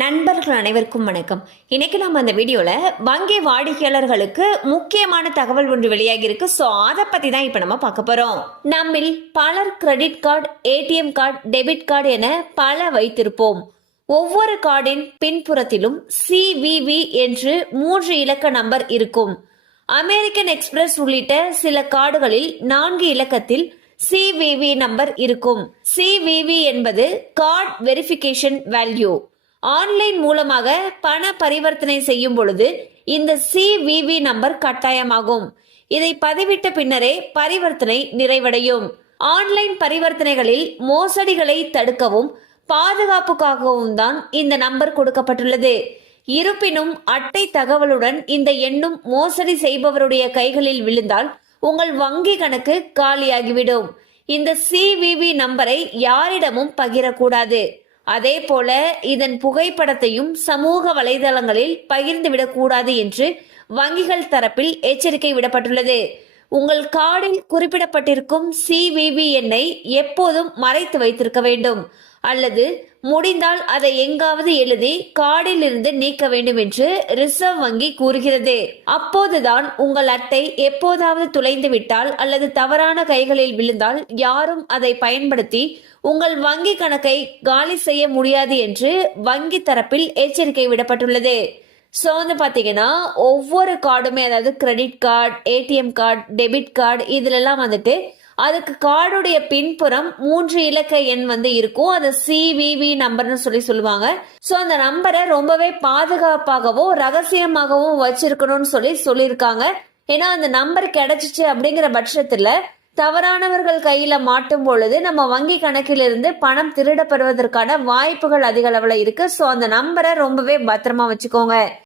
நண்பர்கள் அனைவருக்கும் வணக்கம். இன்னைக்கு நம்ம அந்த வீடியோல வங்கி வாடிக்கையாளர்களுக்கு முக்கியமான தகவல் ஒன்று வெளியாகி இருக்கு. ஸோ அதை பத்தி தான் இப்ப நம்ம பார்க்க போறோம். நம்மில் பலர் credit card, ATM card, debit card என பல வைத்திருப்போம். ஒவ்வொரு கார்டின் பின்புறத்திலும் CVV என்று 3 இலக்க நம்பர் இருக்கும். அமெரிக்கன் எக்ஸ்பிரஸ் உள்ளிட்ட சில கார்டுகளில் 4 இலக்கத்தில் CVV நம்பர் இருக்கும். CVV என்பது கார்டு வெரிஃபிகேஷன் வேல்யூ. ஆன்லைன் மூலமாக பண பரிவர்த்தனை செய்யும் பொழுது இந்த CVV நம்பர் கட்டாயமாகும். இதை பதிவிட்ட பின்னரே பரிவர்த்தனை நிறைவடையும். ஆன்லைன் பரிவர்த்தனைகளில் மோசடிகளை தடுக்கவும் பாதுகாப்புக்காகவும் தான் இந்த நம்பர் கொடுக்கப்பட்டுள்ளது. இருப்பினும் அட்டை தகவலுடன் இந்த எண்ணும் மோசடி செய்பவருடைய கைகளில் விழுந்தால் உங்கள் வங்கி கணக்கு காலியாகிவிடும். இந்த CVV நம்பரை யாரிடமும் பகிரக்கூடாது. அதே போல இதன் புகைப்படத்தையும் சமூக வலைதளங்களில் பகிர்ந்துவிடக் கூடாது என்று வங்கிகள் தரப்பில் எச்சரிக்கை விடப்பட்டுள்ளது. உங்கள் கார்டில் குறிப்பிடப்பட்டிருக்கும் CVV எண்ணை எப்போதும் மறைத்து வைத்திருக்க வேண்டும் அல்லது முடிந்தால் அதை எங்காவது எழுதி கார்டில் இருந்து நீக்க வேண்டும் என்று ரிசர்வ் வங்கி கூறுகிறது. அப்போதுதான் உங்கள் அட்டை எப்போதாவது துளைந்து விட்டால் அல்லது தவறான கைகளில் விழுந்தால் யாரும் அதை பயன்படுத்தி உங்கள் வங்கி கணக்கை காலி செய்ய முடியாது என்று வங்கி தரப்பில் எச்சரிக்கை விடப்பட்டுள்ளது. ஸோ வந்து பார்த்தீங்கன்னா ஒவ்வொரு கார்டுமே, அதாவது credit card, ATM card, debit card, இதுலெல்லாம் வந்துட்டு அதுக்கு கார்டுடைய பின்புறம் 3 இலக்க எண் இருக்கும். அது CVV நம்பர்னு சொல்லுவாங்க. ஸோ அந்த நம்பரை ரொம்பவே பாதுகாப்பாகவும் ரகசியமாகவும் வச்சிருக்கணும்னு சொல்லியிருக்காங்க. ஏன்னா அந்த நம்பர் கிடைச்சிச்சு அப்படிங்கிற பட்சத்துல தவறானவர்கள் கையில மாட்டும் பொழுது நம்ம வங்கி கணக்கிலிருந்து பணம் திருடப்படுவதற்கான வாய்ப்புகள் அதிக அளவுல இருக்கு. ஸோ அந்த நம்பரை ரொம்பவே பத்திரமா வச்சுக்கோங்க.